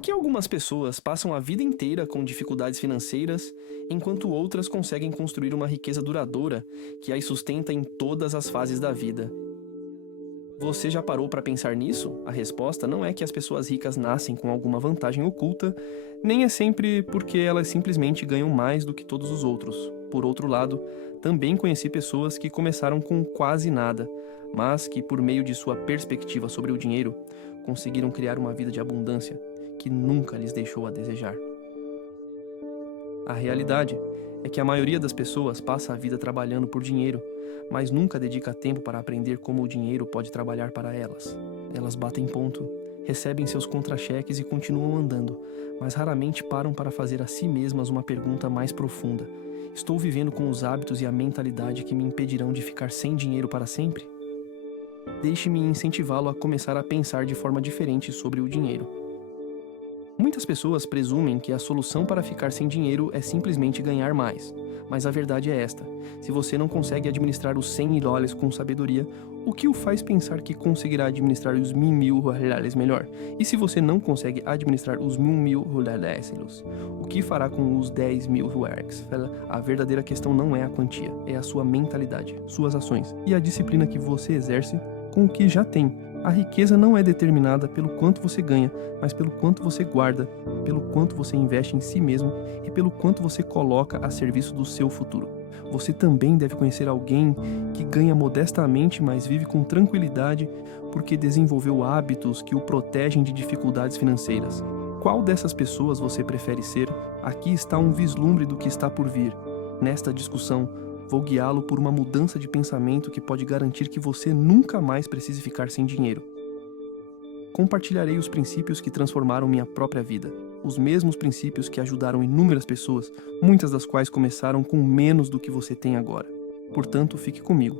Por que algumas pessoas passam a vida inteira com dificuldades financeiras, enquanto outras conseguem construir uma riqueza duradoura que as sustenta em todas as fases da vida? Você já parou para pensar nisso? A resposta não é que as pessoas ricas nascem com alguma vantagem oculta, nem é sempre porque elas simplesmente ganham mais do que todos os outros. Por outro lado, também conheci pessoas que começaram com quase nada, mas que, por meio de sua perspectiva sobre o dinheiro, conseguiram criar uma vida de abundância que nunca lhes deixou a desejar. A realidade é que a maioria das pessoas passa a vida trabalhando por dinheiro, mas nunca dedica tempo para aprender como o dinheiro pode trabalhar para elas. Elas batem ponto, recebem seus contra-cheques e continuam andando, mas raramente param para fazer a si mesmas uma pergunta mais profunda. Estou vivendo com os hábitos e a mentalidade que me impedirão de ficar sem dinheiro para sempre? Deixe-me incentivá-lo a começar a pensar de forma diferente sobre o dinheiro. Muitas pessoas presumem que a solução para ficar sem dinheiro é simplesmente ganhar mais. Mas a verdade é esta: se você não consegue administrar os $100 com sabedoria, o que o faz pensar que conseguirá administrar os $1.000 melhor? E se você não consegue administrar os $1.000, o que fará com os $10.000? A verdadeira questão não é a quantia, é a sua mentalidade, suas ações e a disciplina que você exerce com o que já tem. A riqueza não é determinada pelo quanto você ganha, mas pelo quanto você guarda, pelo quanto você investe em si mesmo e pelo quanto você coloca a serviço do seu futuro. Você também deve conhecer alguém que ganha modestamente, mas vive com tranquilidade porque desenvolveu hábitos que o protegem de dificuldades financeiras. Qual dessas pessoas você prefere ser? Aqui está um vislumbre do que está por vir. Nesta discussão, vou guiá-lo por uma mudança de pensamento que pode garantir que você nunca mais precise ficar sem dinheiro. Compartilharei os princípios que transformaram minha própria vida. Os mesmos princípios que ajudaram inúmeras pessoas, muitas das quais começaram com menos do que você tem agora. Portanto, fique comigo.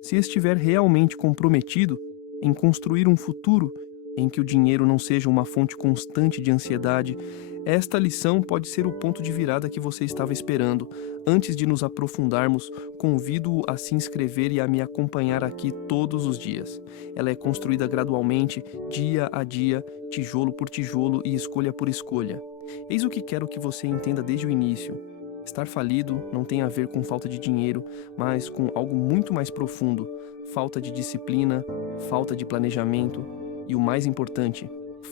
Se estiver realmente comprometido em construir um futuro em que o dinheiro não seja uma fonte constante de ansiedade, esta lição pode ser o ponto de virada que você estava esperando. Antes de nos aprofundarmos, convido-o a se inscrever e a me acompanhar aqui todos os dias. Ela é construída gradualmente, dia a dia, tijolo por tijolo e escolha por escolha. Eis o que quero que você entenda desde o início. Estar falido não tem a ver com falta de dinheiro, mas com algo muito mais profundo: falta de disciplina, falta de planejamento e, o mais importante,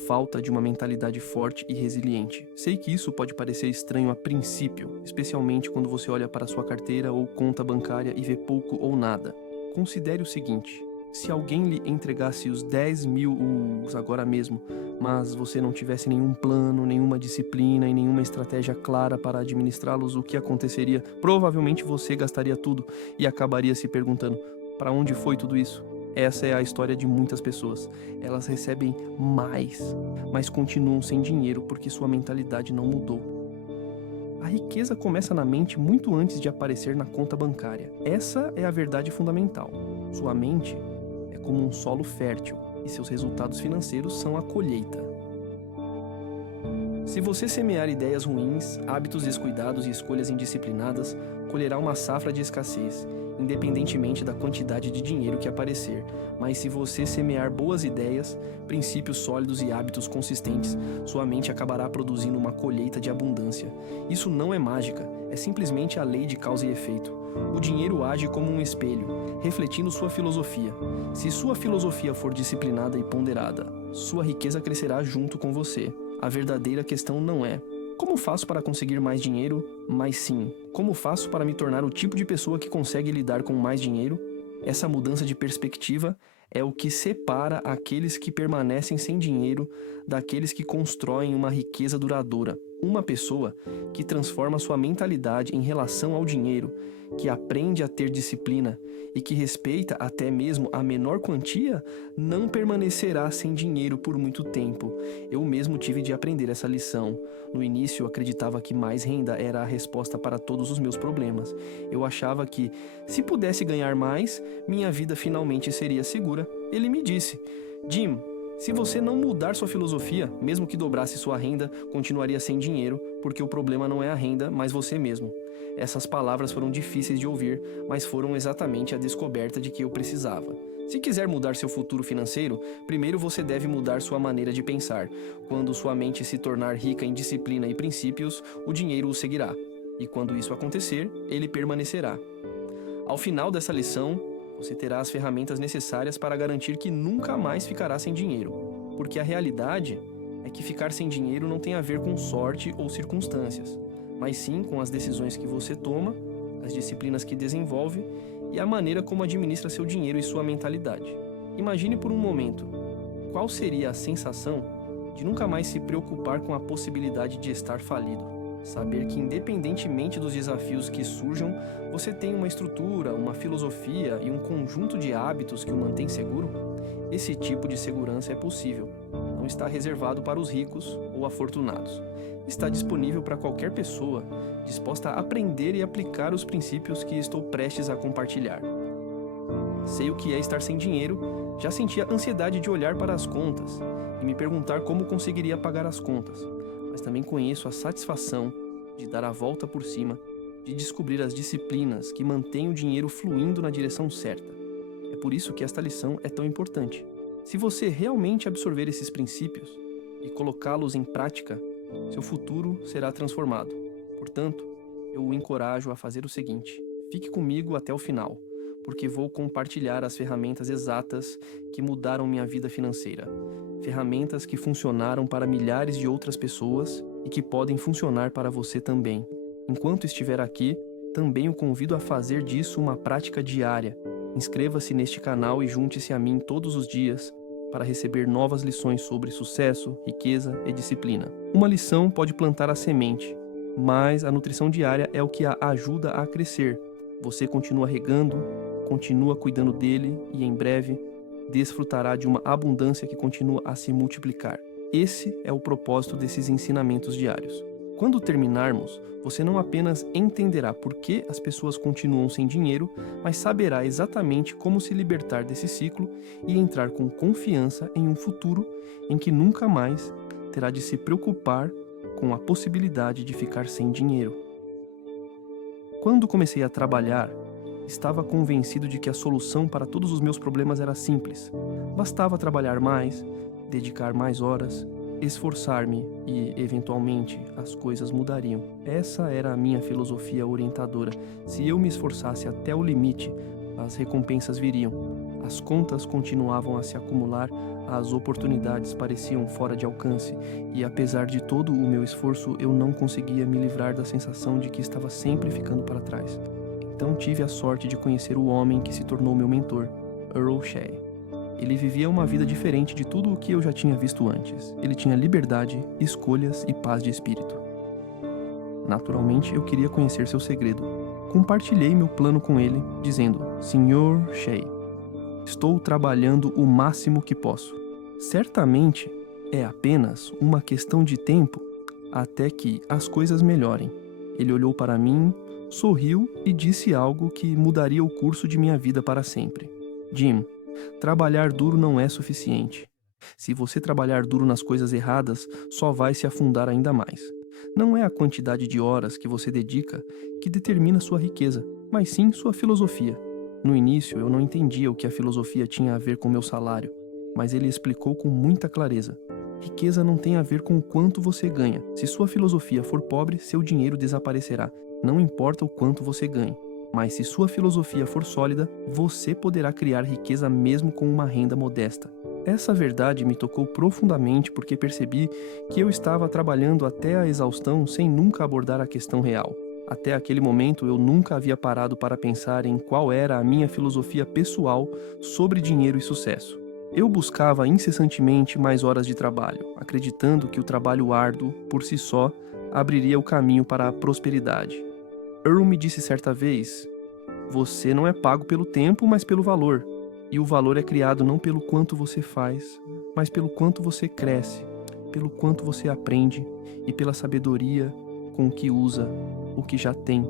falta de uma mentalidade forte e resiliente. Sei que isso pode parecer estranho a princípio, especialmente quando você olha para sua carteira ou conta bancária e vê pouco ou nada. Considere o seguinte: se alguém lhe entregasse os 10.000 agora mesmo, mas você não tivesse nenhum plano, nenhuma disciplina e nenhuma estratégia clara para administrá-los, o que aconteceria? Provavelmente você gastaria tudo e acabaria se perguntando: para onde foi tudo isso? Essa é a história de muitas pessoas. Elas recebem mais, mas continuam sem dinheiro porque sua mentalidade não mudou. A riqueza começa na mente muito antes de aparecer na conta bancária. Essa é a verdade fundamental. Sua mente é como um solo fértil e seus resultados financeiros são a colheita. Se você semear ideias ruins, hábitos descuidados e escolhas indisciplinadas, colherá uma safra de escassez, independentemente da quantidade de dinheiro que aparecer. Mas se você semear boas ideias, princípios sólidos e hábitos consistentes, sua mente acabará produzindo uma colheita de abundância. Isso não é mágica, é simplesmente a lei de causa e efeito. O dinheiro age como um espelho, refletindo sua filosofia. Se sua filosofia for disciplinada e ponderada, sua riqueza crescerá junto com você. A verdadeira questão não é: como faço para conseguir mais dinheiro? Mas sim, como faço para me tornar o tipo de pessoa que consegue lidar com mais dinheiro? Essa mudança de perspectiva é o que separa aqueles que permanecem sem dinheiro daqueles que constroem uma riqueza duradoura. Uma pessoa que transforma sua mentalidade em relação ao dinheiro, que aprende a ter disciplina e que respeita até mesmo a menor quantia, não permanecerá sem dinheiro por muito tempo. Eu mesmo tive de aprender essa lição. No início, eu acreditava que mais renda era a resposta para todos os meus problemas. Eu achava que, se pudesse ganhar mais, minha vida finalmente seria segura. Ele me disse: Jim, se você não mudar sua filosofia, mesmo que dobrasse sua renda, continuaria sem dinheiro, porque o problema não é a renda, mas você mesmo. Essas palavras foram difíceis de ouvir, mas foram exatamente a descoberta de que eu precisava. Se quiser mudar seu futuro financeiro, primeiro você deve mudar sua maneira de pensar. Quando sua mente se tornar rica em disciplina e princípios, o dinheiro o seguirá. E quando isso acontecer, ele permanecerá. Ao final dessa lição, você terá as ferramentas necessárias para garantir que nunca mais ficará sem dinheiro. Porque a realidade é que ficar sem dinheiro não tem a ver com sorte ou circunstâncias, mas sim com as decisões que você toma, as disciplinas que desenvolve e a maneira como administra seu dinheiro e sua mentalidade. Imagine por um momento, qual seria a sensação de nunca mais se preocupar com a possibilidade de estar falido? Saber que, independentemente dos desafios que surjam, você tem uma estrutura, uma filosofia e um conjunto de hábitos que o mantém seguro? Esse tipo de segurança é possível. Não está reservado para os ricos ou afortunados. Está disponível para qualquer pessoa disposta a aprender e aplicar os princípios que estou prestes a compartilhar. Sei o que é estar sem dinheiro, já sentia ansiedade de olhar para as contas e me perguntar como conseguiria pagar as contas, mas também conheço a satisfação de dar a volta por cima, de descobrir as disciplinas que mantêm o dinheiro fluindo na direção certa. É por isso que esta lição é tão importante. Se você realmente absorver esses princípios e colocá-los em prática, seu futuro será transformado. Portanto, eu o encorajo a fazer o seguinte: fique comigo até o final, porque vou compartilhar as ferramentas exatas que mudaram minha vida financeira. Ferramentas que funcionaram para milhares de outras pessoas e que podem funcionar para você também. Enquanto estiver aqui, também o convido a fazer disso uma prática diária. Inscreva-se neste canal e junte-se a mim todos os dias para receber novas lições sobre sucesso, riqueza e disciplina. Uma lição pode plantar a semente, mas a nutrição diária é o que a ajuda a crescer. Você continua regando, continua cuidando dele e em breve desfrutará de uma abundância que continua a se multiplicar. Esse é o propósito desses ensinamentos diários. Quando terminarmos, você não apenas entenderá por que as pessoas continuam sem dinheiro, mas saberá exatamente como se libertar desse ciclo e entrar com confiança em um futuro em que nunca mais terá de se preocupar com a possibilidade de ficar sem dinheiro. Quando comecei a trabalhar, estava convencido de que a solução para todos os meus problemas era simples. Bastava trabalhar mais, dedicar mais horas, esforçar-me e, eventualmente, as coisas mudariam. Essa era a minha filosofia orientadora. Se eu me esforçasse até o limite, as recompensas viriam. As contas continuavam a se acumular, as oportunidades pareciam fora de alcance, e apesar de todo o meu esforço, eu não conseguia me livrar da sensação de que estava sempre ficando para trás. Então tive a sorte de conhecer o homem que se tornou meu mentor, Earl Shea. Ele vivia uma vida diferente de tudo o que eu já tinha visto antes. Ele tinha liberdade, escolhas e paz de espírito. Naturalmente, eu queria conhecer seu segredo. Compartilhei meu plano com ele, dizendo: Sr. Shea, estou trabalhando o máximo que posso. Certamente é apenas uma questão de tempo até que as coisas melhorem. Ele olhou para mim, sorriu e disse algo que mudaria o curso de minha vida para sempre. Jim, trabalhar duro não é suficiente. Se você trabalhar duro nas coisas erradas, só vai se afundar ainda mais. Não é a quantidade de horas que você dedica que determina sua riqueza, mas sim sua filosofia. No início, eu não entendia o que a filosofia tinha a ver com meu salário, mas ele explicou com muita clareza. Riqueza não tem a ver com o quanto você ganha. Se sua filosofia for pobre, seu dinheiro desaparecerá. Não importa o quanto você ganhe. Mas se sua filosofia for sólida, você poderá criar riqueza mesmo com uma renda modesta. Essa verdade me tocou profundamente porque percebi que eu estava trabalhando até a exaustão sem nunca abordar a questão real. Até aquele momento eu nunca havia parado para pensar em qual era a minha filosofia pessoal sobre dinheiro e sucesso. Eu buscava incessantemente mais horas de trabalho, acreditando que o trabalho árduo, por si só, abriria o caminho para a prosperidade. Earl me disse certa vez: você não é pago pelo tempo, mas pelo valor. E o valor é criado não pelo quanto você faz, mas pelo quanto você cresce, pelo quanto você aprende e pela sabedoria com que usa o que já tem.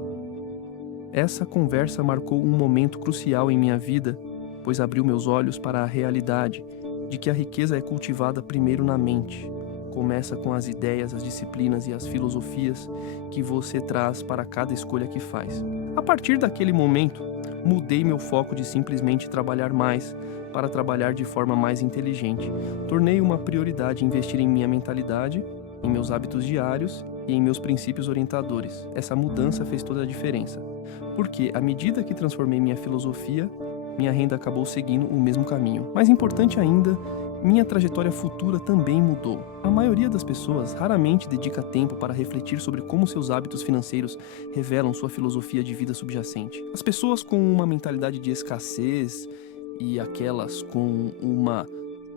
Essa conversa marcou um momento crucial em minha vida, pois abriu meus olhos para a realidade de que a riqueza é cultivada primeiro na mente. Começa com as ideias, as disciplinas e as filosofias que você traz para cada escolha que faz. A partir daquele momento, mudei meu foco de simplesmente trabalhar mais para trabalhar de forma mais inteligente. Tornei uma prioridade investir em minha mentalidade, em meus hábitos diários e em meus princípios orientadores. Essa mudança fez toda a diferença, porque à medida que transformei minha filosofia, minha renda acabou seguindo o mesmo caminho. Mais importante ainda, minha trajetória futura também mudou. A maioria das pessoas raramente dedica tempo para refletir sobre como seus hábitos financeiros revelam sua filosofia de vida subjacente. As pessoas com uma mentalidade de escassez e aquelas com uma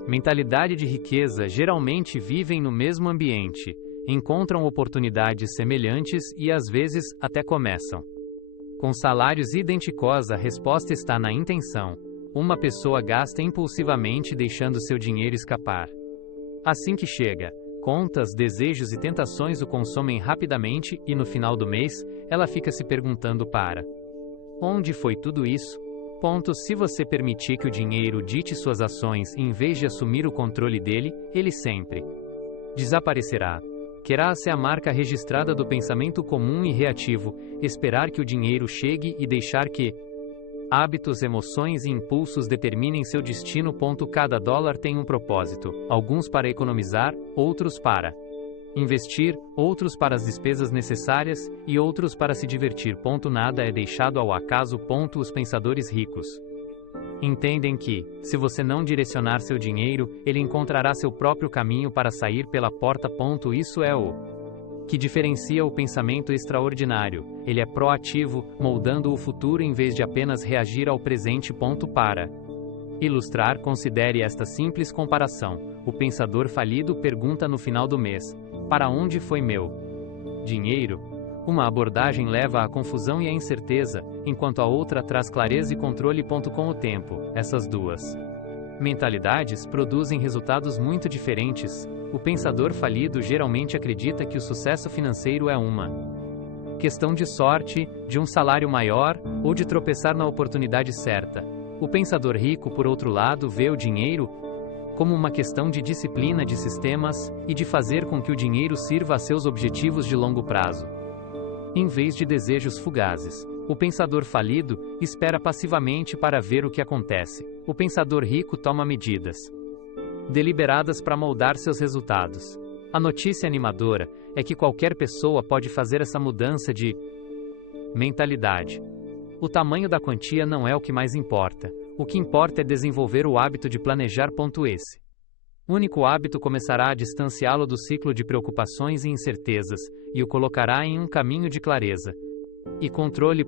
mentalidade de riqueza geralmente vivem no mesmo ambiente, encontram oportunidades semelhantes e às vezes até começam. Com salários idênticos, a resposta está na intenção. Uma pessoa gasta impulsivamente deixando seu dinheiro escapar. Assim que chega, contas, desejos e tentações o consomem rapidamente e no final do mês, ela fica se perguntando para onde foi tudo isso? Se você permitir que o dinheiro dite suas ações em vez de assumir o controle dele, ele sempre desaparecerá. Querá ser a marca registrada do pensamento comum e reativo, esperar que o dinheiro chegue e deixar que hábitos, emoções e impulsos determinem seu destino. Cada dólar tem um propósito, alguns para economizar, outros para investir, outros para as despesas necessárias e outros para se divertir. Nada é deixado ao acaso. Os pensadores ricos entendem que, se você não direcionar seu dinheiro, ele encontrará seu próprio caminho para sair pela porta. Isso é o que diferencia o pensamento extraordinário. Ele é proativo, moldando o futuro em vez de apenas reagir ao presente. Para ilustrar, considere esta simples comparação. O pensador falido pergunta no final do mês: para onde foi meu dinheiro? Uma abordagem leva à confusão e à incerteza, enquanto a outra traz clareza e controle. Com o tempo, essas duas mentalidades produzem resultados muito diferentes. O pensador falido geralmente acredita que o sucesso financeiro é uma questão de sorte, de um salário maior ou de tropeçar na oportunidade certa. O pensador rico, por outro lado, vê o dinheiro como uma questão de disciplina, de sistemas e de fazer com que o dinheiro sirva a seus objetivos de longo prazo, em vez de desejos fugazes. O pensador falido espera passivamente para ver o que acontece. O pensador rico toma medidas deliberadas para moldar seus resultados. A notícia animadora é que qualquer pessoa pode fazer essa mudança de mentalidade. O tamanho da quantia não é o que mais importa. O que importa é desenvolver o hábito de planejar. Esse único hábito começará a distanciá-lo do ciclo de preocupações e incertezas e o colocará em um caminho de clareza e controle.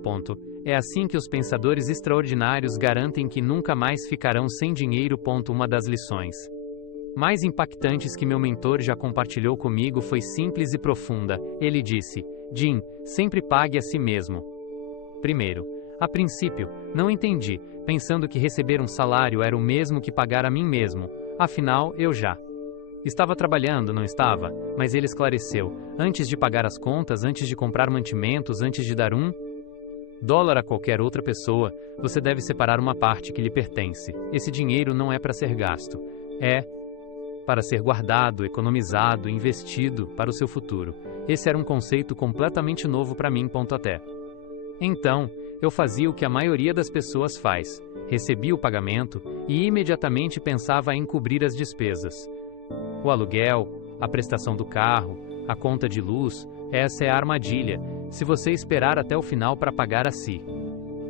É assim que os pensadores extraordinários garantem que nunca mais ficarão sem dinheiro. Uma das lições mais impactantes que meu mentor já compartilhou comigo foi simples e profunda. Ele disse: Jim, sempre pague a si mesmo primeiro. A princípio, não entendi, pensando que receber um salário era o mesmo que pagar a mim mesmo. Afinal, eu já estava trabalhando, não estava? Mas ele esclareceu: antes de pagar as contas, antes de comprar mantimentos, antes de dar $1 a qualquer outra pessoa, você deve separar uma parte que lhe pertence. Esse dinheiro não é para ser gasto. É para ser guardado, economizado, investido para o seu futuro. Esse era um conceito completamente novo para mim. Até então, eu fazia o que a maioria das pessoas faz. Recebia o pagamento e imediatamente pensava em cobrir as despesas. O aluguel, a prestação do carro, a conta de luz, essa é a armadilha. Se você esperar até o final para pagar a si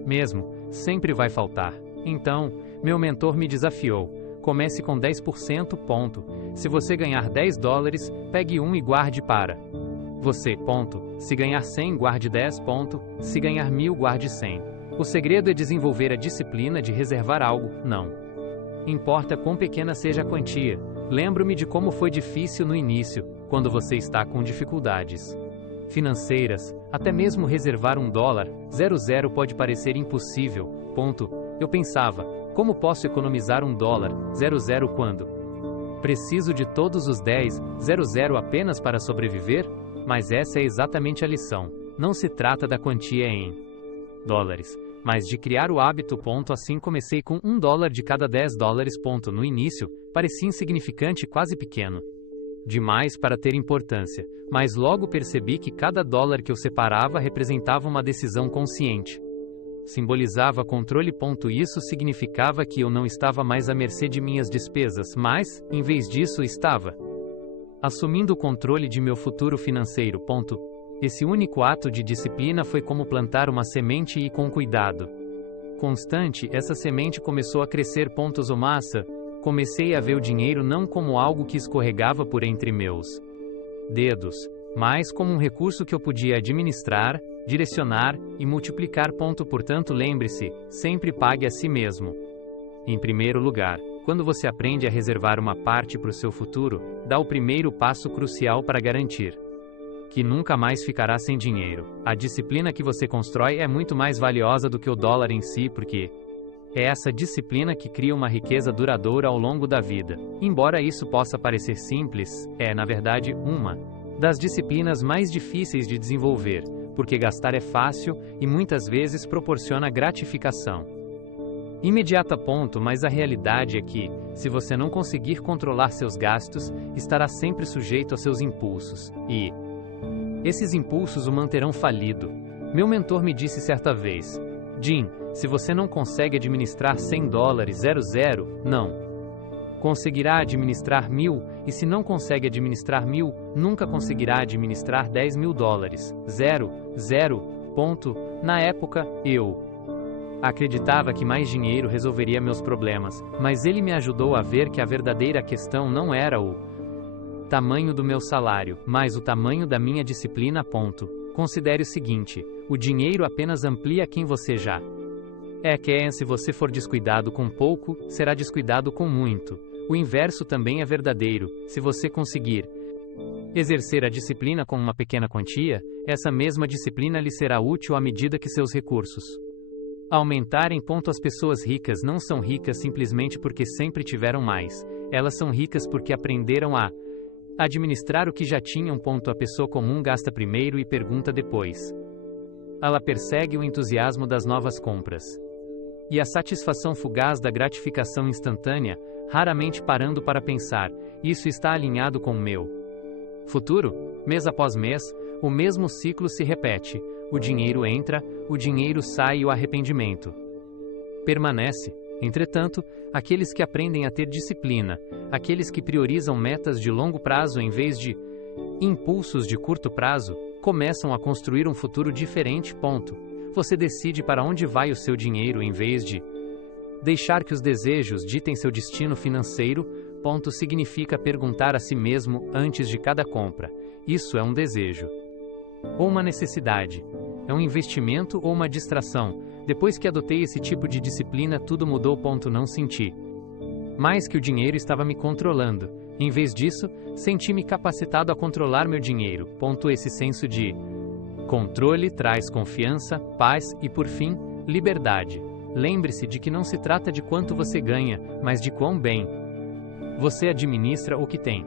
mesmo, sempre vai faltar. Então, meu mentor me desafiou: comece com 10%. Se você ganhar $10, pegue 1 e guarde para você. Se ganhar 100, guarde 10. Se ganhar 1.000, guarde 100. O segredo é desenvolver a disciplina de reservar algo. Não importa quão pequena seja a quantia. Lembro-me de como foi difícil no início, quando você está com dificuldades financeiras. Até mesmo reservar $1,00 pode parecer impossível. Eu pensava: como posso economizar $1,00 quando preciso de todos os $10,00 apenas para sobreviver? Mas essa é exatamente a lição. Não se trata da quantia em dólares, mas de criar o hábito. Assim comecei com $1 de cada $10. No início, parecia insignificante, quase pequeno demais para ter importância, mas logo percebi que cada dólar que eu separava representava uma decisão consciente. simbolizava controle. Isso significava que eu não estava mais à mercê de minhas despesas, mas, em vez disso, estava assumindo o controle de meu futuro financeiro. Esse único ato de disciplina foi como plantar uma semente e, com cuidado constante, essa semente começou a crescer. O massa. Comecei a ver o dinheiro não como algo que escorregava por entre meus dedos, mas como um recurso que eu podia administrar, direcionar e multiplicar. Portanto, lembre-se, sempre pague a si mesmo. Em primeiro lugar, quando você aprende a reservar uma parte para o seu futuro, dá o primeiro passo crucial para garantir que nunca mais ficará sem dinheiro. A disciplina que você constrói é muito mais valiosa do que o dólar em si, porque é essa disciplina que cria uma riqueza duradoura ao longo da vida. Embora isso possa parecer simples, é, na verdade, uma das disciplinas mais difíceis de desenvolver, porque gastar é fácil e muitas vezes proporciona gratificação imediata. Mas a realidade é que, se você não conseguir controlar seus gastos, estará sempre sujeito a seus impulsos, e esses impulsos o manterão falido. Meu mentor me disse certa vez: Jim, se você não consegue administrar $100, não conseguirá administrar 1.000, e se não consegue administrar 1.000, nunca conseguirá administrar $10.000. Na época, eu acreditava que mais dinheiro resolveria meus problemas, mas ele me ajudou a ver que a verdadeira questão não era o tamanho do meu salário, mas o tamanho da minha disciplina. Considere o seguinte: o dinheiro apenas amplia quem você já é. Se você for descuidado com pouco, será descuidado com muito. O inverso também é verdadeiro. Se você conseguir exercer a disciplina com uma pequena quantia, essa mesma disciplina lhe será útil à medida que seus recursos aumentarem. As pessoas ricas não são ricas simplesmente porque sempre tiveram mais. Elas são ricas porque aprenderam a administrar o que já tinham. A pessoa comum gasta primeiro e pergunta depois. Ela persegue o entusiasmo das novas compras e a satisfação fugaz da gratificação instantânea, raramente parando para pensar: isso está alinhado com o meu futuro? Mês após mês, o mesmo ciclo se repete. O dinheiro entra, o dinheiro sai e o arrependimento permanece. Entretanto, aqueles que aprendem a ter disciplina, aqueles que priorizam metas de longo prazo em vez de impulsos de curto prazo, começam a construir um futuro diferente. Você decide para onde vai o seu dinheiro em vez de deixar que os desejos ditem seu destino financeiro. Significa perguntar a si mesmo antes de cada compra: isso é um desejo ou uma necessidade? É um investimento ou uma distração? Depois que adotei esse tipo de disciplina, tudo mudou. Não senti mais que o dinheiro estava me controlando. Em vez disso, senti-me capacitado a controlar meu dinheiro. Esse senso de controle traz confiança, paz e, por fim, liberdade. Lembre-se de que não se trata de quanto você ganha, mas de quão bem você administra o que tem.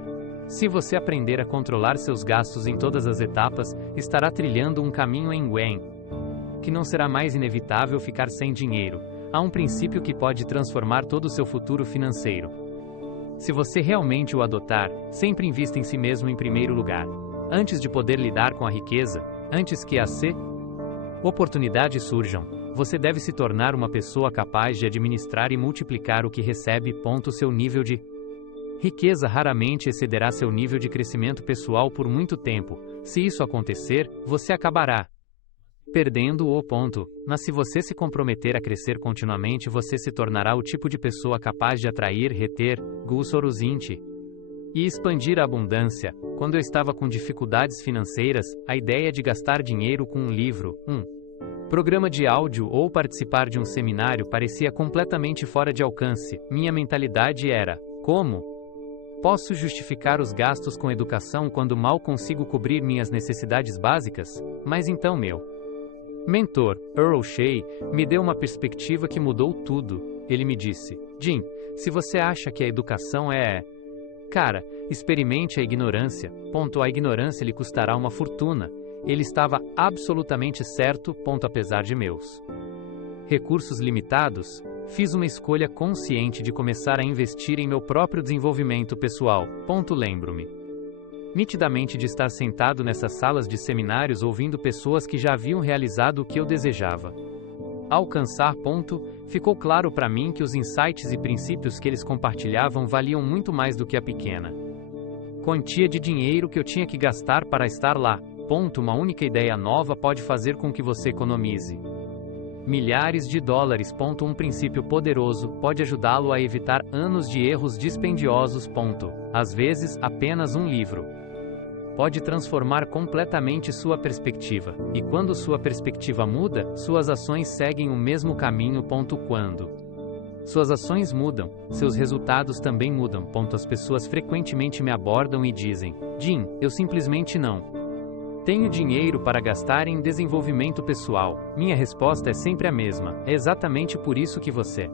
Se você aprender a controlar seus gastos em todas as etapas, estará trilhando um caminho em que não será mais inevitável ficar sem dinheiro. Há um princípio que pode transformar todo o seu futuro financeiro. Se você realmente o adotar, sempre invista em si mesmo em primeiro lugar. Antes de poder lidar com a riqueza, antes que as oportunidades surjam, você deve se tornar uma pessoa capaz de administrar e multiplicar o que recebe. Seu nível de riqueza raramente excederá seu nível de crescimento pessoal por muito tempo. Se isso acontecer, você acabará perdendo-o. Mas se você se comprometer a crescer continuamente, você se tornará o tipo de pessoa capaz de atrair, reter, gussorosinte e expandir a abundância. Quando eu estava com dificuldades financeiras, a ideia de gastar dinheiro com um livro, programa de áudio ou participar de um seminário parecia completamente fora de alcance. Minha mentalidade era: como posso justificar os gastos com educação quando mal consigo cobrir minhas necessidades básicas? Mas então meu mentor, Earl Shea, me deu uma perspectiva que mudou tudo. Ele me disse: Jim, se você acha que a educação é... Cara, experimente a ignorância. A ignorância lhe custará uma fortuna. Ele estava absolutamente certo. Apesar de meus recursos limitados, fiz uma escolha consciente de começar a investir em meu próprio desenvolvimento pessoal. Lembro-me nitidamente de estar sentado nessas salas de seminários ouvindo pessoas que já haviam realizado o que eu desejava alcançar. Ficou claro para mim que os insights e princípios que eles compartilhavam valiam muito mais do que a pequena quantia de dinheiro que eu tinha que gastar para estar lá. Uma única ideia nova pode fazer com que você economize milhares de dólares. Um princípio poderoso pode ajudá-lo a evitar anos de erros dispendiosos. Às vezes, apenas um livro pode transformar completamente sua perspectiva, e quando sua perspectiva muda, suas ações seguem o mesmo caminho. Quando suas ações mudam, seus resultados também mudam. As pessoas frequentemente me abordam e dizem: Jim, eu simplesmente não tenho dinheiro para gastar em desenvolvimento pessoal. Minha resposta é sempre a mesma: é exatamente por isso que você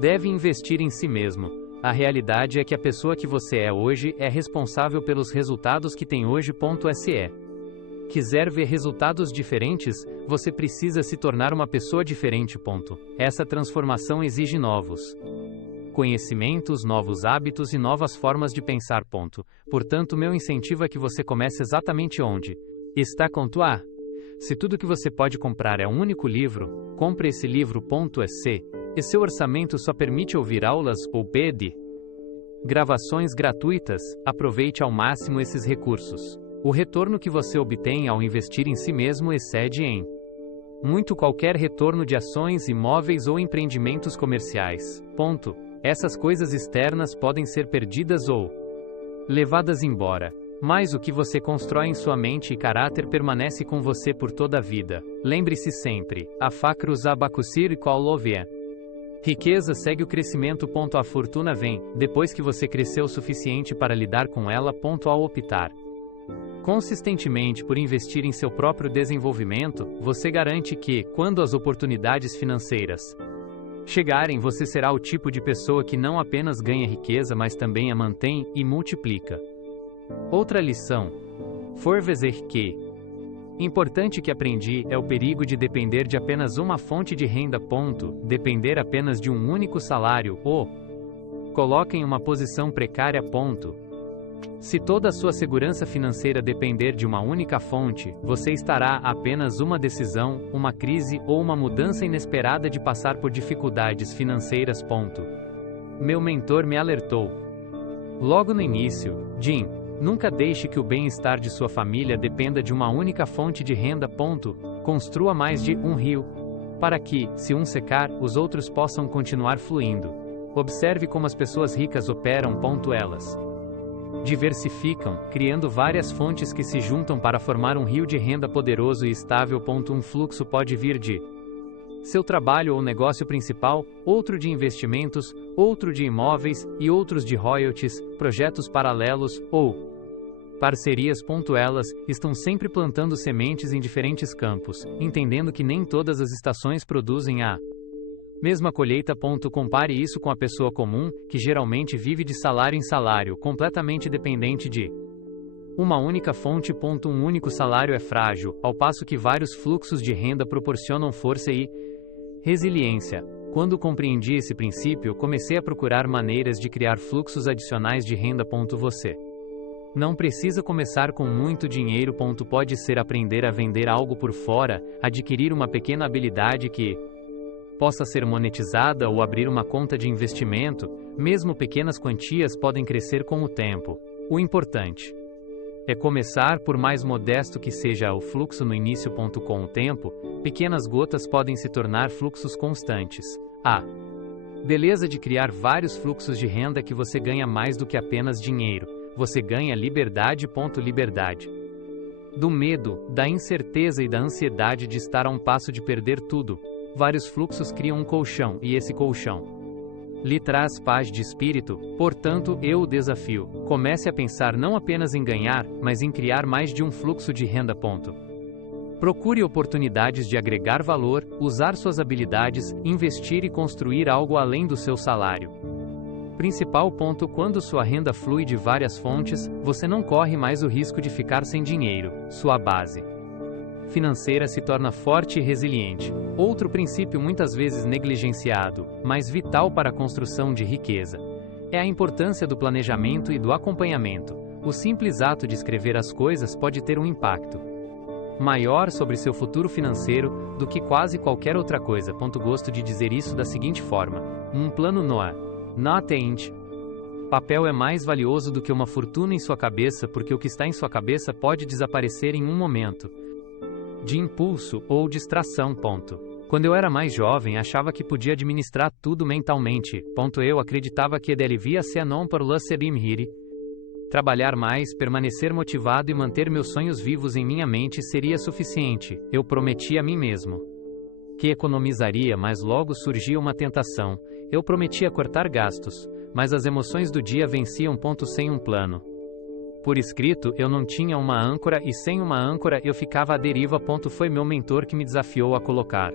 deve investir em si mesmo. A realidade é que a pessoa que você é hoje é responsável pelos resultados que tem hoje. Se quiser ver resultados diferentes, você precisa se tornar uma pessoa diferente. Essa transformação exige novos conhecimentos, novos hábitos e novas formas de pensar. Portanto, meu incentivo é que você comece exatamente onde está. Se tudo que você pode comprar é um único livro, compre esse livro. E seu orçamento só permite ouvir aulas ou PD gravações gratuitas, aproveite ao máximo esses recursos. O retorno que você obtém ao investir em si mesmo excede em muito qualquer retorno de ações, imóveis ou empreendimentos comerciais. Essas coisas externas podem ser perdidas ou levadas embora, mas o que você constrói em sua mente e caráter permanece com você por toda a vida. Lembre-se sempre: a facrus abacucir e colovia. Riqueza segue o crescimento. A fortuna vem depois que você cresceu o suficiente para lidar com ela. Ao optar consistentemente por investir em seu próprio desenvolvimento, você garante que, quando as oportunidades financeiras chegarem, você será o tipo de pessoa que não apenas ganha riqueza, mas também a mantém e multiplica. Outra lição importante que aprendi é o perigo de depender de apenas uma fonte de renda. Depender apenas de um único salário o coloca em uma posição precária. Se toda a sua segurança financeira depender de uma única fonte, você estará a apenas uma decisão, uma crise ou uma mudança inesperada de passar por dificuldades financeiras. Meu mentor me alertou logo no início: Jim, nunca deixe que o bem-estar de sua família dependa de uma única fonte de renda. Construa mais de um rio, para que, se um secar, os outros possam continuar fluindo. Observe como as pessoas ricas operam. Elas diversificam, criando várias fontes que se juntam para formar um rio de renda poderoso e estável. Um fluxo pode vir de seu trabalho ou negócio principal, outro de investimentos, outro de imóveis e outros de royalties, projetos paralelos ou parcerias. Elas estão sempre plantando sementes em diferentes campos, entendendo que nem todas as estações produzem a mesma colheita. Compare isso com a pessoa comum, que geralmente vive de salário em salário, completamente dependente de uma única fonte. Um único salário é frágil, ao passo que vários fluxos de renda proporcionam força e resiliência. Quando compreendi esse princípio, comecei a procurar maneiras de criar fluxos adicionais de renda. Você não precisa começar com muito dinheiro. Pode ser aprender a vender algo por fora, adquirir uma pequena habilidade que possa ser monetizada ou abrir uma conta de investimento. Mesmo pequenas quantias podem crescer com o tempo. O importante é começar, por mais modesto que seja o fluxo no início. Com o tempo, pequenas gotas podem se tornar fluxos constantes. A beleza de criar vários fluxos de renda é que você ganha mais do que apenas dinheiro. Você ganha liberdade. Liberdade do medo, da incerteza e da ansiedade de estar a um passo de perder tudo. Vários fluxos criam um colchão, e esse colchão lhe traz paz de espírito. Portanto, eu o desafio: comece a pensar não apenas em ganhar, mas em criar mais de um fluxo de renda. Procure oportunidades de agregar valor, usar suas habilidades, investir e construir algo além do seu salário principal. Quando sua renda flui de várias fontes, você não corre mais o risco de ficar sem dinheiro. Sua base financeira se torna forte e resiliente. Outro princípio muitas vezes negligenciado, mas vital para a construção de riqueza, é a importância do planejamento e do acompanhamento. O simples ato de escrever as coisas pode ter um impacto maior sobre seu futuro financeiro do que quase qualquer outra coisa. Gosto de dizer isso da seguinte forma: um plano Noah. Not ain't. Papel é mais valioso do que uma fortuna em sua cabeça, porque o que está em sua cabeça pode desaparecer em um momento de impulso ou distração. Quando eu era mais jovem, achava que podia administrar tudo mentalmente. Eu acreditava que devia ser non por la sedimhiri. Trabalhar mais, permanecer motivado e manter meus sonhos vivos em minha mente seria suficiente. Eu prometi a mim mesmo que economizaria, mas logo surgia uma tentação. Eu prometia cortar gastos, mas as emoções do dia venciam. Sem um plano por escrito, eu não tinha uma âncora, e sem uma âncora eu ficava à deriva. Foi meu mentor que me desafiou a colocar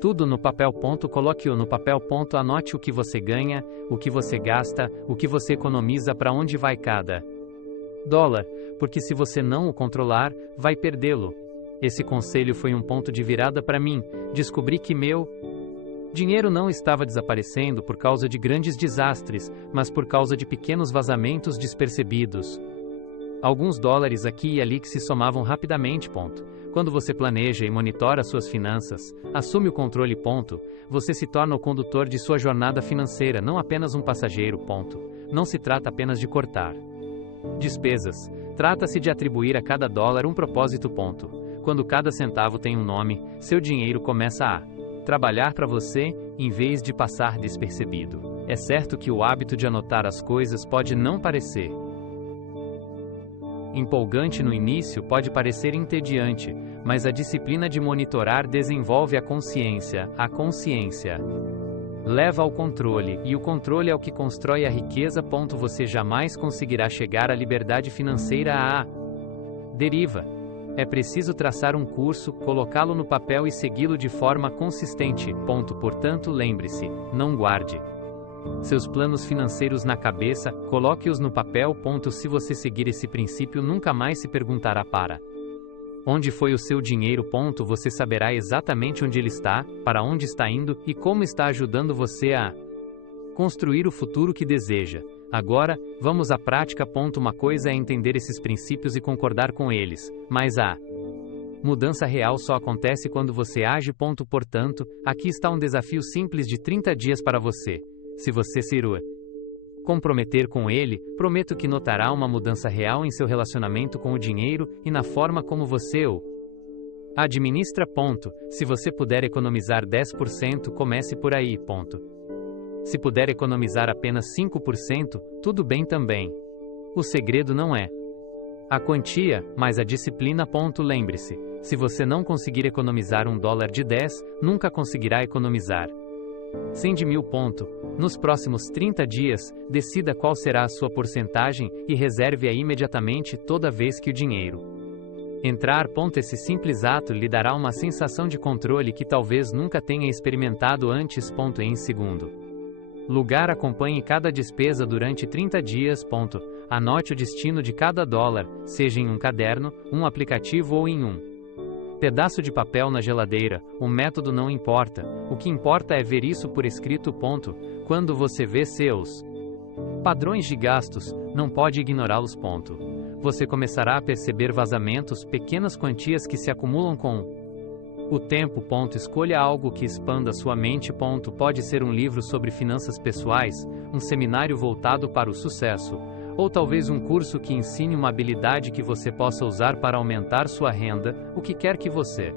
tudo no papel. Coloque-o no papel. Anote o que você ganha, o que você gasta, o que você economiza, para onde vai cada dólar, porque se você não o controlar, vai perdê-lo. Esse conselho foi um ponto de virada para mim. Descobri que meu dinheiro não estava desaparecendo por causa de grandes desastres, mas por causa de pequenos vazamentos despercebidos. Alguns dólares aqui e ali que se somavam rapidamente. Quando você planeja e monitora suas finanças, assume o controle. Você se torna o condutor de sua jornada financeira, não apenas um passageiro. Não se trata apenas de cortar despesas. Trata-se de atribuir a cada dólar um propósito. Quando cada centavo tem um nome, seu dinheiro começa a trabalhar para você, em vez de passar despercebido. É certo que o hábito de anotar as coisas pode não parecer empolgante no início, pode parecer entediante, mas a disciplina de monitorar desenvolve a consciência. A consciência leva ao controle, e o controle é o que constrói a riqueza. Você jamais conseguirá chegar à liberdade financeira à deriva. É preciso traçar um curso, colocá-lo no papel e segui-lo de forma consistente. Portanto, lembre-se, não guarde seus planos financeiros na cabeça, coloque-os no papel. Se você seguir esse princípio, nunca mais se perguntará para onde foi o seu dinheiro. Você saberá exatamente onde ele está, para onde está indo e como está ajudando você a construir o futuro que deseja. Agora, vamos à prática. Uma coisa é entender esses princípios e concordar com eles, mas a mudança real só acontece quando você age. Portanto, aqui está um desafio simples de 30 dias para você. Se você se comprometer com ele, prometo que notará uma mudança real em seu relacionamento com o dinheiro e na forma como você o administra. Se você puder economizar 10%, comece por aí. Se puder economizar apenas 5%, tudo bem também. O segredo não é a quantia, mas a disciplina. Lembre-se, se você não conseguir economizar $1 de 10, nunca conseguirá economizar 100 de 1000. Nos próximos 30 dias, decida qual será a sua porcentagem e reserve-a imediatamente toda vez que o dinheiro entrar. Esse simples ato lhe dará uma sensação de controle que talvez nunca tenha experimentado antes. Em segundo lugar, acompanhe cada despesa durante 30 dias. Anote o destino de cada dólar, seja em um caderno, um aplicativo ou em um pedaço de papel na geladeira. O método não importa, o que importa é ver isso por escrito. Quando você vê seus padrões de gastos, não pode ignorá-los. Você começará a perceber vazamentos, pequenas quantias que se acumulam com o tempo. Escolha algo que expanda sua mente. Pode ser um livro sobre finanças pessoais, um seminário voltado para o sucesso, ou talvez um curso que ensine uma habilidade que você possa usar para aumentar sua renda. O que quer que você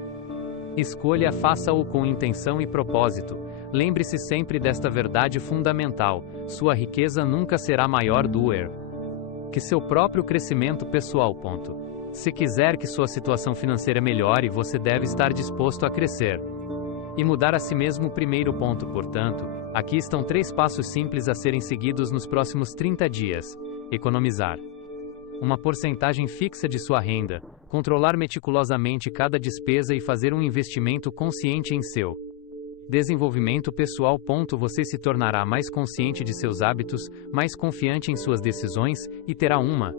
escolha, faça-o com intenção e propósito. Lembre-se sempre desta verdade fundamental: sua riqueza nunca será maior que seu próprio crescimento pessoal. Se quiser que sua situação financeira melhore, você deve estar disposto a crescer e mudar a si mesmo primeiro. Portanto, aqui estão 3 passos simples a serem seguidos nos próximos 30 dias. Economizar uma porcentagem fixa de sua renda, controlar meticulosamente cada despesa e fazer um investimento consciente em seu desenvolvimento pessoal. Você se tornará mais consciente de seus hábitos, mais confiante em suas decisões e terá uma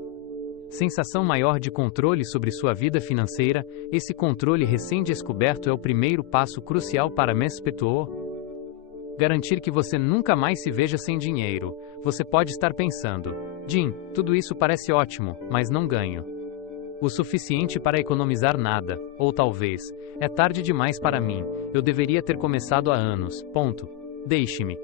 sensação maior de controle sobre sua vida financeira. Esse controle recém-descoberto é o primeiro passo crucial para garantir que você nunca mais se veja sem dinheiro. Você pode estar pensando: Jim, tudo isso parece ótimo, mas não ganho O suficiente para economizar nada, ou talvez, é tarde demais para mim, eu deveria ter começado há anos. Deixe-me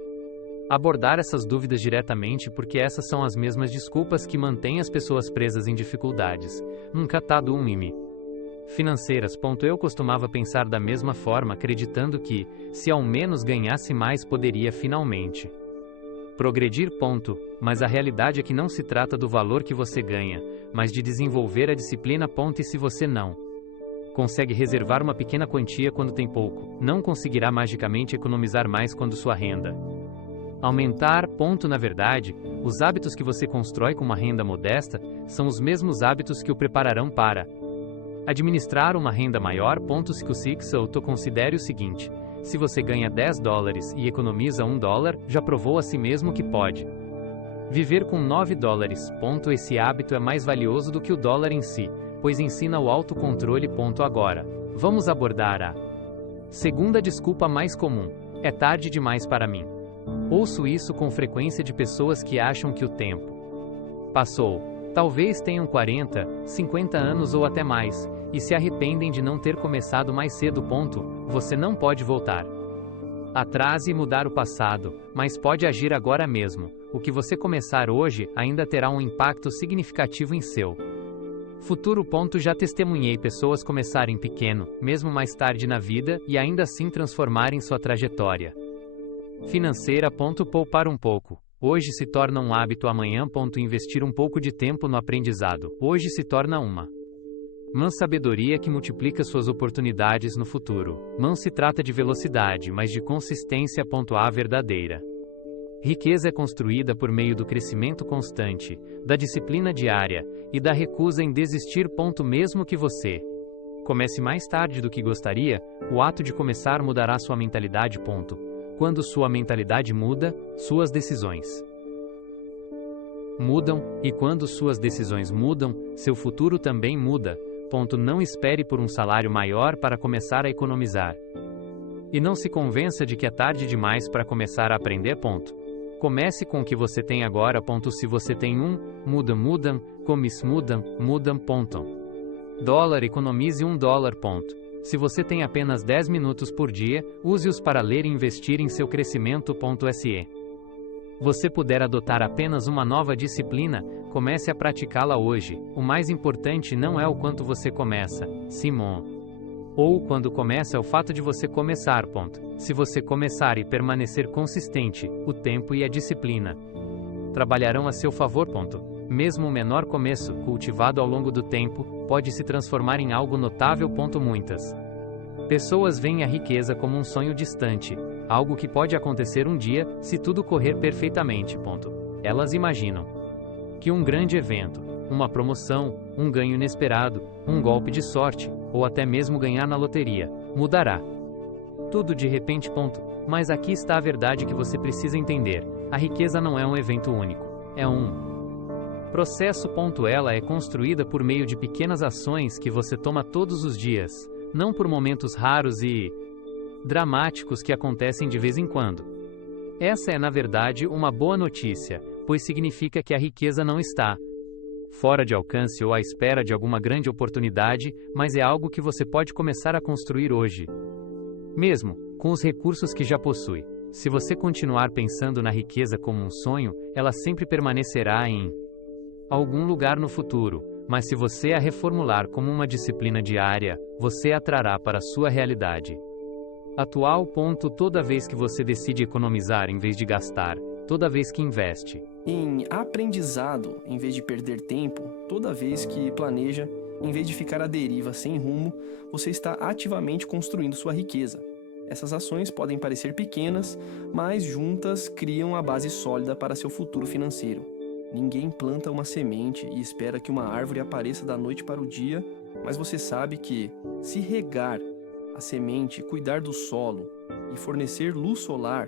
abordar essas dúvidas diretamente porque essas são as mesmas desculpas que mantêm as pessoas presas em dificuldades. Nunca tado um ime. Financeiras. Eu costumava pensar da mesma forma, acreditando que, se ao menos ganhasse mais, poderia finalmente progredir. Mas a realidade é que não se trata do valor que você ganha, mas de desenvolver a disciplina. E se você não consegue reservar uma pequena quantia quando tem pouco, não conseguirá magicamente economizar mais quando sua renda aumentar. Na verdade, os hábitos que você constrói com uma renda modesta são os mesmos hábitos que o prepararão para administrar uma renda maior. Considere o seguinte: se você ganha $10 e economiza $1, já provou a si mesmo que pode viver com $9. Esse hábito é mais valioso do que o dólar em si, pois ensina o autocontrole. Agora, vamos abordar a segunda desculpa mais comum: é tarde demais para mim. Ouço isso com frequência de pessoas que acham que o tempo passou. Talvez tenham 40, 50 anos ou até mais, e se arrependem de não ter começado mais cedo. Você não pode voltar atrás e mudar o passado, mas pode agir agora mesmo. O que você começar hoje ainda terá um impacto significativo em seu futuro. Já testemunhei pessoas começarem pequeno, mesmo mais tarde na vida, e ainda assim transformarem sua trajetória financeira. Poupar um pouco hoje se torna um hábito amanhã. Investir um pouco de tempo no aprendizado hoje se torna uma sabedoria que multiplica suas oportunidades no futuro. Não se trata de velocidade, mas de consistência. A verdadeira riqueza é construída por meio do crescimento constante, da disciplina diária e da recusa em desistir. Mesmo que você comece mais tarde do que gostaria, o ato de começar mudará sua mentalidade. Quando sua mentalidade muda, suas decisões mudam, e quando suas decisões mudam, seu futuro também muda. Não espere por um salário maior para começar a economizar. E não se convença de que é tarde demais para começar a aprender. Comece com o que você tem agora. Se você tem mudam. Dólar, economize $1. Se você tem apenas 10 minutos por dia, use-os para ler e investir em seu crescimento. Se você puder adotar apenas uma nova disciplina, comece a praticá-la hoje. O mais importante não é o quanto você começa, Simon. Ou quando começa, é o fato de você começar. Se você começar e permanecer consistente, o tempo e a disciplina trabalharão a seu favor. Mesmo o menor começo, cultivado ao longo do tempo, pode se transformar em algo notável. Muitas pessoas veem a riqueza como um sonho distante, algo que pode acontecer um dia, se tudo correr perfeitamente. Elas imaginam que um grande evento, uma promoção, um ganho inesperado, um golpe de sorte, ou até mesmo ganhar na loteria, mudará tudo de repente. Mas aqui está a verdade que você precisa entender: a riqueza não é um evento único, é um processo. Ela é construída por meio de pequenas ações que você toma todos os dias, não por momentos raros e dramáticos que acontecem de vez em quando. Essa é, na verdade, uma boa notícia, pois significa que a riqueza não está fora de alcance ou à espera de alguma grande oportunidade, mas é algo que você pode começar a construir hoje, mesmo com os recursos que já possui. Se você continuar pensando na riqueza como um sonho, ela sempre permanecerá em algum lugar no futuro, mas se você a reformular como uma disciplina diária, você a trará para a sua realidade atual. Toda vez que você decide economizar em vez de gastar, toda vez que investe em aprendizado, em vez de perder tempo, toda vez que planeja, em vez de ficar à deriva sem rumo, você está ativamente construindo sua riqueza. Essas ações podem parecer pequenas, mas juntas criam a base sólida para seu futuro financeiro. Ninguém planta uma semente e espera que uma árvore apareça da noite para o dia, mas você sabe que, se regar a semente, cuidar do solo e fornecer luz solar,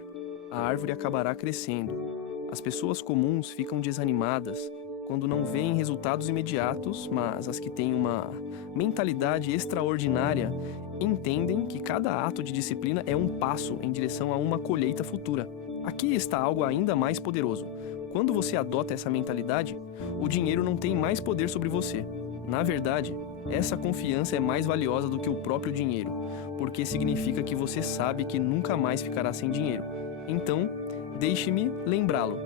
a árvore acabará crescendo. As pessoas comuns ficam desanimadas quando não veem resultados imediatos, mas as que têm uma mentalidade extraordinária entendem que cada ato de disciplina é um passo em direção a uma colheita futura. Aqui está algo ainda mais poderoso. Quando você adota essa mentalidade, o dinheiro não tem mais poder sobre você. Na verdade, essa confiança é mais valiosa do que o próprio dinheiro, porque significa que você sabe que nunca mais ficará sem dinheiro. Então, deixe-me lembrá-lo.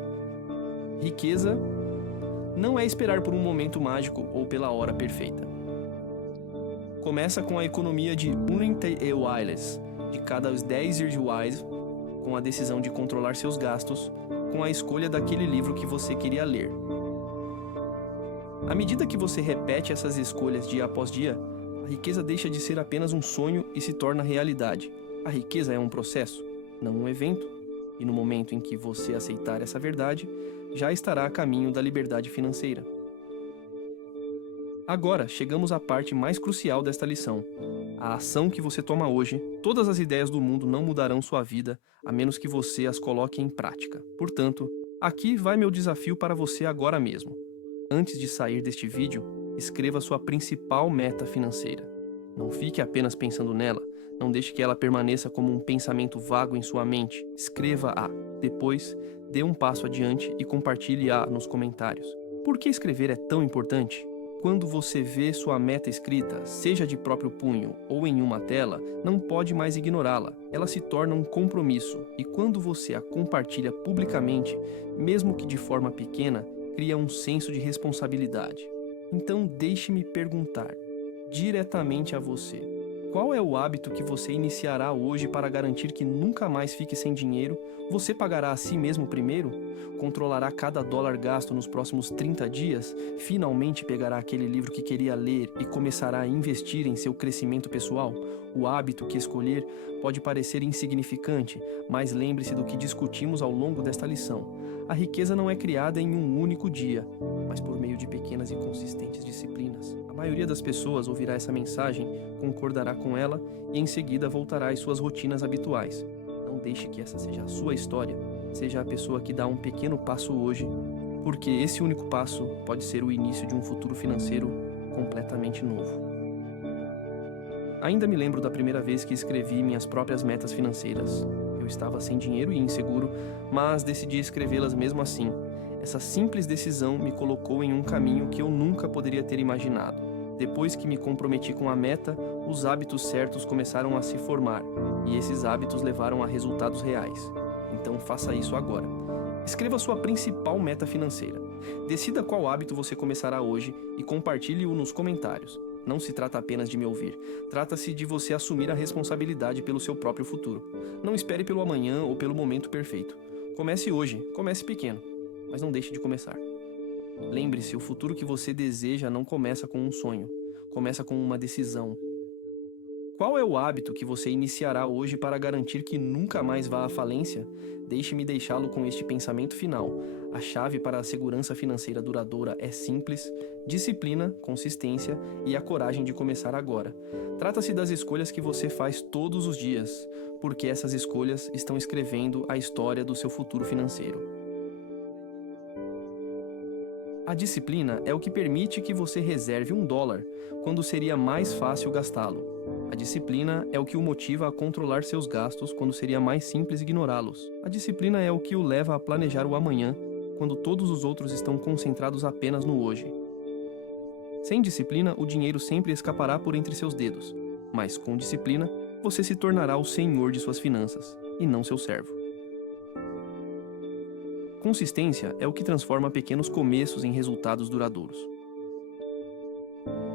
Riqueza não é esperar por um momento mágico ou pela hora perfeita. Começa com a economia de Wireless, de cada 10 years wise, com a decisão de controlar seus gastos, com a escolha daquele livro que você queria ler. À medida que você repete essas escolhas dia após dia, a riqueza deixa de ser apenas um sonho e se torna realidade. A riqueza é um processo, não um evento, e no momento em que você aceitar essa verdade, já estará a caminho da liberdade financeira. Agora, chegamos à parte mais crucial desta lição. A ação que você toma hoje, todas as ideias do mundo não mudarão sua vida, a menos que você as coloque em prática. Portanto, aqui vai meu desafio para você agora mesmo. Antes de sair deste vídeo, escreva sua principal meta financeira. Não fique apenas pensando nela, não deixe que ela permaneça como um pensamento vago em sua mente. Escreva-a. Depois, dê um passo adiante e compartilhe-a nos comentários. Por que escrever é tão importante? Quando você vê sua meta escrita, seja de próprio punho ou em uma tela, não pode mais ignorá-la. Ela se torna um compromisso e quando você a compartilha publicamente, mesmo que de forma pequena, cria um senso de responsabilidade. Então deixe-me perguntar, diretamente a você, qual é o hábito que você iniciará hoje para garantir que nunca mais fique sem dinheiro? Você pagará a si mesmo primeiro? Controlará cada dólar gasto nos próximos 30 dias? Finalmente pegará aquele livro que queria ler e começará a investir em seu crescimento pessoal? O hábito que escolher pode parecer insignificante, mas lembre-se do que discutimos ao longo desta lição. A riqueza não é criada em um único dia, mas por meio de pequenas e consistentes disciplinas. A maioria das pessoas ouvirá essa mensagem, concordará com ela e em seguida voltará às suas rotinas habituais. Não deixe que essa seja a sua história, seja a pessoa que dá um pequeno passo hoje, porque esse único passo pode ser o início de um futuro financeiro completamente novo. Ainda me lembro da primeira vez que escrevi minhas próprias metas financeiras. Eu estava sem dinheiro e inseguro, mas decidi escrevê-las mesmo assim. Essa simples decisão me colocou em um caminho que eu nunca poderia ter imaginado. Depois que me comprometi com a meta, os hábitos certos começaram a se formar, e esses hábitos levaram a resultados reais. Então faça isso agora. Escreva sua principal meta financeira. Decida qual hábito você começará hoje e compartilhe-o nos comentários. Não se trata apenas de me ouvir, trata-se de você assumir a responsabilidade pelo seu próprio futuro. Não espere pelo amanhã ou pelo momento perfeito. Comece hoje, comece pequeno, mas não deixe de começar. Lembre-se, o futuro que você deseja não começa com um sonho, começa com uma decisão. Qual é o hábito que você iniciará hoje para garantir que nunca mais vá à falência? Deixe-me deixá-lo com este pensamento final. A chave para a segurança financeira duradoura é simples: disciplina, consistência e a coragem de começar agora. Trata-se das escolhas que você faz todos os dias, porque essas escolhas estão escrevendo a história do seu futuro financeiro. A disciplina é o que permite que você reserve $1 quando seria mais fácil gastá-lo. A disciplina é o que o motiva a controlar seus gastos quando seria mais simples ignorá-los. A disciplina é o que o leva a planejar o amanhã quando todos os outros estão concentrados apenas no hoje. Sem disciplina, o dinheiro sempre escapará por entre seus dedos, mas com disciplina, você se tornará o senhor de suas finanças, e não seu servo. Consistência é o que transforma pequenos começos em resultados duradouros.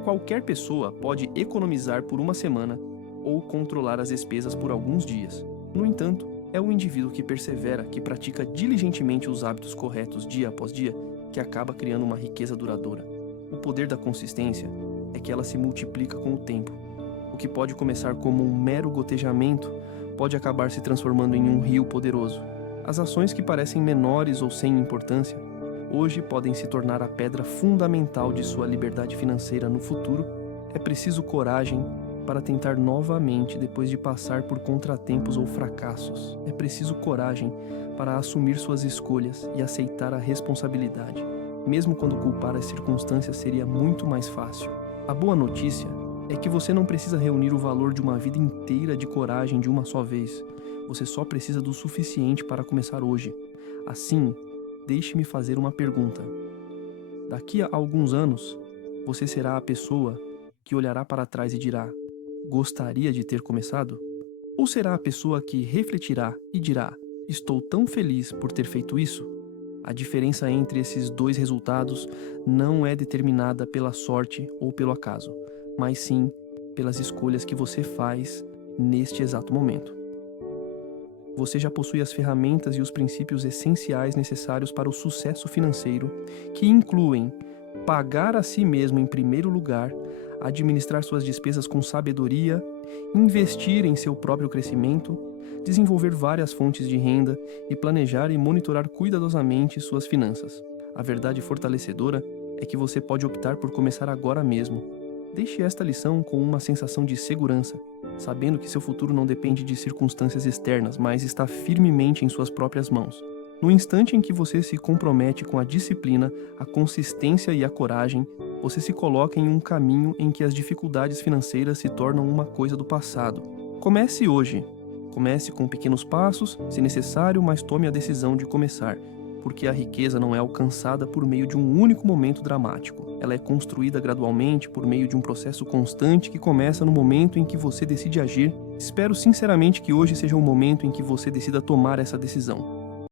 Qualquer pessoa pode economizar por uma semana ou controlar as despesas por alguns dias. No entanto, é o indivíduo que persevera, que pratica diligentemente os hábitos corretos dia após dia, que acaba criando uma riqueza duradoura. O poder da consistência é que ela se multiplica com o tempo. O que pode começar como um mero gotejamento pode acabar se transformando em um rio poderoso. As ações que parecem menores ou sem importância, hoje podem se tornar a pedra fundamental de sua liberdade financeira no futuro. É preciso coragem para tentar novamente depois de passar por contratempos ou fracassos. É preciso coragem para assumir suas escolhas e aceitar a responsabilidade, mesmo quando culpar as circunstâncias seria muito mais fácil. A boa notícia é que você não precisa reunir o valor de uma vida inteira de coragem de uma só vez. Você só precisa do suficiente para começar hoje. Assim, deixe-me fazer uma pergunta. Daqui a alguns anos, Você será a pessoa que olhará para trás e dirá: gostaria de ter começado? Ou será a pessoa que refletirá e dirá: estou tão feliz por ter feito isso? A diferença entre esses dois resultados não é determinada pela sorte ou pelo acaso, mas sim pelas escolhas que você faz neste exato momento. Você já possui as ferramentas e os princípios essenciais necessários para o sucesso financeiro, que incluem pagar a si mesmo em primeiro lugar, administrar suas despesas com sabedoria, investir em seu próprio crescimento, desenvolver várias fontes de renda e planejar e monitorar cuidadosamente suas finanças. A verdade fortalecedora é que você pode optar por começar agora mesmo. Deixe esta lição com uma sensação de segurança, sabendo que seu futuro não depende de circunstâncias externas, mas está firmemente em suas próprias mãos. No instante em que você se compromete com a disciplina, a consistência e a coragem, você se coloca em um caminho em que as dificuldades financeiras se tornam uma coisa do passado. Comece hoje. Comece com pequenos passos, se necessário, mas tome a decisão de começar, porque a riqueza não é alcançada por meio de um único momento dramático. Ela é construída gradualmente por meio de um processo constante que começa no momento em que você decide agir. Espero sinceramente que hoje seja o momento em que você decida tomar essa decisão.